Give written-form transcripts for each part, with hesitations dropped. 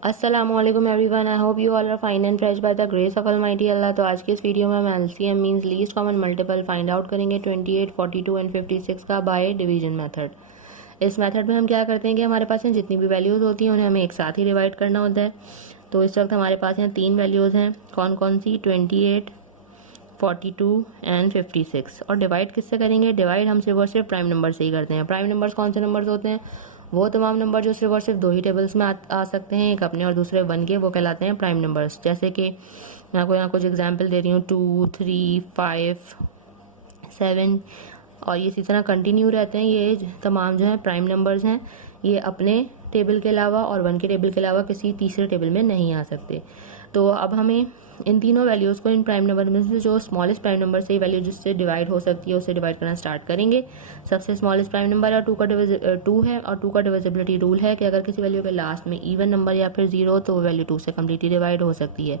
अस्सलाम वालेकुम everyone, I hope you all are fine and fresh by the grace of almighty Allah. तो आज की इस वीडियो में हम LCM means least common multiple find out करेंगे 28, 42 एंड 56 का बाय डिवीजन मेथड। इस मेथड में हम क्या करते हैं कि हमारे पास में जितनी भी वैल्यूज़ होती हैं उन्हें हमें एक साथ ही डिवाइड करना होता है। तो इस वक्त हमारे पास हैं 3 वैल्यूज़ हैं, कौन कौन सी, 28, 42 एंड 56। और डिवाइड किससे करेंगे? डिवाइड हम सिर्फ और सिर्फ प्राइम नंबर से ही करते हैं। प्राइम नंबर्स कौन से नंबर्स होते हैं? वो तमाम नंबर जो सिर्फ और सिर्फ दो ही टेबल्स में आ सकते हैं, एक अपने और दूसरे वन के, वो कहलाते हैं प्राइम नंबर्स। जैसे कि मैं आपको यहाँ कुछ एग्जांपल दे रही हूँ, 2, 3, 5, 7 और ये इसी तरह कंटिन्यू रहते हैं। ये तमाम जो है प्राइम नंबर्स हैं, ये अपने टेबल के अलावा और वन के टेबल के अलावा किसी तीसरे टेबल में नहीं आ सकते। तो अब हमें इन तीनों वैल्यूज़ को इन प्राइम नंबर में से जो स्मॉलेस्ट प्राइम नंबर से वैल्यू जिससे डिवाइड हो सकती है उससे डिवाइड करना स्टार्ट करेंगे। सबसे स्मॉलेस्ट प्राइम नंबर है 2 है, और 2 का डिविजिबिलिटी रूल है कि अगर किसी वैल्यू के लास्ट में इवन नंबर या फिर 0 तो वो वैल्यू 2 से कम्प्लीटली डिवाइड हो सकती है।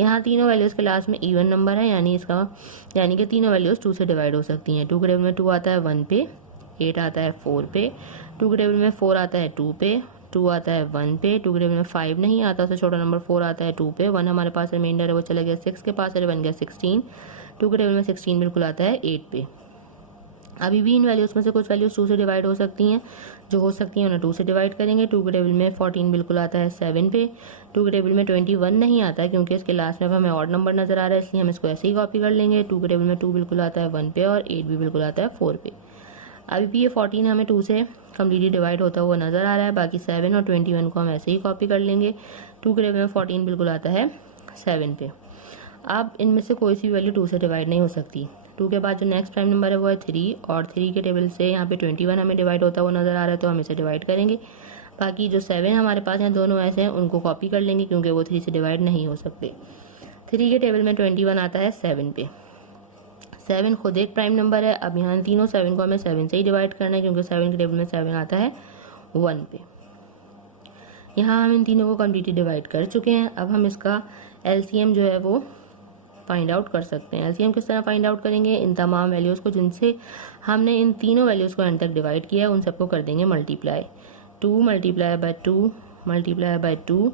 यहाँ तीनों वैल्यूज़ के लास्ट में इवन नंबर है, यानी कि तीनों वैल्यूज़ 2 से डिवाइड हो सकती हैं। 2 के टेबल में 2 आता है 1 पे, 8 आता है 4 पे, 2 के टेबल में 4 आता है 2 पे, 2 आता है 1 पे, 2 के टेबल में 5 नहीं आता, उससे छोटा नंबर 4 आता है 2 पे, 1 हमारे पास रिमाइंडर है वो चला गया 6 के पास है, बन गया 16। 2 के टेबल में 16 बिल्कुल आता है 8 पे। अभी भी इन वैल्यूज़ में से कुछ वैल्यूज़ 2 से डिवाइड हो सकती हैं, जो हो सकती हैं उन्हें 2 से डिवाइड करेंगे। 2 के टेबल में 14 बिल्कुल आता है 7 पे, 2 के टेबल में 21 नहीं आता है क्योंकि इसके लास्ट में हमें ऑड नंबर नजर आ रहा है, इसलिए हम इसको ऐसे ही कॉपी कर लेंगे। 2 के टेबल में 2 बिल्कुल आता है 1 पे और 8 भी बिल्कुल आता है 4 पे। अभी भी ये 14 हमें 2 से कम्प्लीटली डिवाइड होता हुआ नजर आ रहा है, बाकी 7 और 21 को हम ऐसे ही कॉपी कर लेंगे। 2 के टेबल में 14 बिल्कुल आता है 7 पे। अब इनमें से कोई सी वैल्यू 2 से डिवाइड नहीं हो सकती। 2 के बाद जो नेक्स्ट प्राइम नंबर है वो है 3, और 3 के टेबल से यहाँ पे 21 हमें डिवाइड होता हुआ नजर आ रहा है, तो हम इसे डिवाइड करेंगे। बाकी जो 7 हमारे पास हैं दोनों ऐसे हैं, उनको कॉपी कर लेंगे क्योंकि वो 3 से डिवाइड नहीं हो सकते। 3 के टेबल में 21 आता है 7 पे। 7 खुद एक प्राइम नंबर है। अब यहाँ तीनों 7 को हमें 7 से ही डिवाइड करना है क्योंकि 7 के टेबल में 7 आता है 1 पे। यहाँ हम इन तीनों को कम्प्लीटली डिवाइड कर चुके हैं। अब हम इसका एलसीएम जो है वो फाइंड आउट कर सकते हैं। एलसीएम किस तरह फाइंड आउट करेंगे? इन तमाम वैल्यूज़ को जिनसे हमने इन तीनों वैल्यूज़ को एंड तक डिवाइड किया है उन सबको कर देंगे multiply. 2 multiply by 2 multiply by 2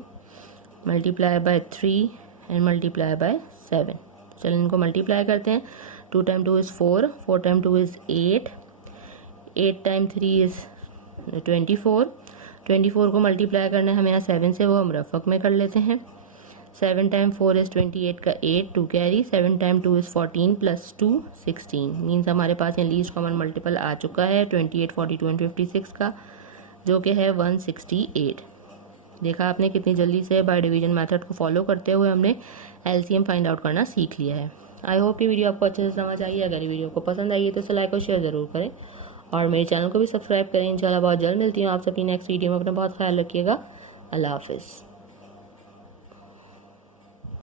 multiply by 3 and multiply by 7। चलिए इनको मल्टीप्लाई करते हैं। 2 time 2 is 4, 4 time 2 is 8, 8 time 3 is 24। 24 को मल्टीप्लाई करना है हमें यहाँ 7 से, वो हम रफक में कर लेते हैं। 7 टाइम 4 इज़ 28 का 8, 2 carry, 7 time 2 is 14 plus 2 16। Means हमारे पास यहाँ लीस्ट कॉमन मल्टीपल आ चुका है 28, 42 एंड 56 का, जो कि है 168। देखा आपने कितनी जल्दी से बाय डिवीजन मेथड को फॉलो करते हुए हमने एलसीएम फाइंड आउट करना सीख लिया है। आई होप ये वीडियो आपको अच्छे से समझ आई है। अगर ये वीडियो को पसंद आई है तो इसे लाइक और शेयर ज़रूर करें और मेरे चैनल को भी सब्सक्राइब करें। इंशाल्लाह बहुत जल्द मिलती हूँ आप सबकी नेक्स्ट वीडियो में। अपना बहुत ख्याल रखिएगा। अल्लाह हाफिज़।